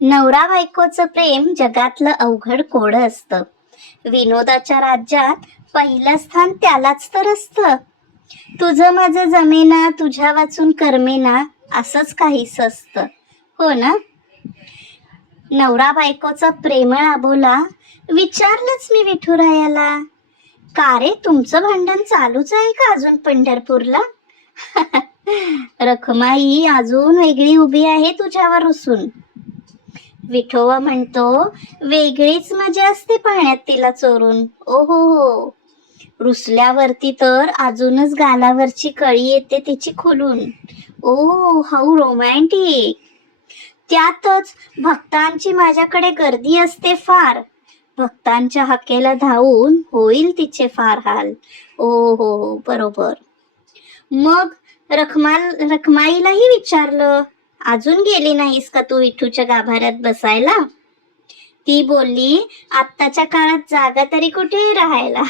नवरा बायकोचं प्रेम जगातलं अवघड कोडं असतं. विनोदाच्या राज्यात पहिलं स्थान त्यालाच तर असतं. तुझं माझं जमेना, तुझ्या वाचून करमेना, असंच काहीच असतं, हो ना? नवरा बायकोचा प्रेमळ आबोला विचारलंच मी विठुरायाला, का रे तुमचं भांडण चालूच आहे का अजून पंढरपूरला? रखमाई अजून वेगळी उभी आहे तुझ्यावर रुसून. विठोबा म्हणतो, वेगळीच मजा असते पाण्यात तिला चोरून. ओ हो हो, रुसल्यावरती तर अजूनच गालावरची कळी येते तिची खुलून. ओ हाऊ रोमॅन्टिक. त्यातच भक्तांची माझ्याकडे गर्दी असते फार. भक्तांच्या हाकेला धावून होईल तिचे फार हाल. ओ हो हो, बरोबर. मग रखमाईलाही विचारलं, अजून गेली नाहीस का तू विठूच्या गाभाऱ्यात बसायला? ती बोलली, आत्ताच्या काळात जागा तरी कुठे राहायला.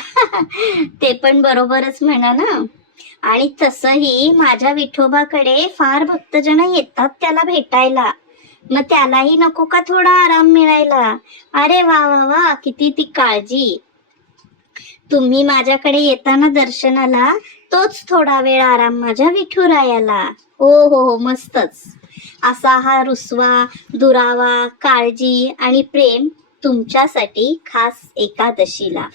ते पण बरोबरच म्हणा ना. आणि तसंही माझ्या विठोबाकडे फार भक्तजन येतात त्याला भेटायला. मग त्यालाही नको का थोडा आराम मिळायला? अरे वा वा वा, किती ती काळजी. तुम्ही माझ्याकडे येताना दर्शनाला तोच थोडा वेळ आराम माझ्या विठुरायाला. हो हो हो, मस्तच. असा हा रुसवा, दुरावा, काळजी आणि प्रेम तुमच्यासाठी खास एकादशीला.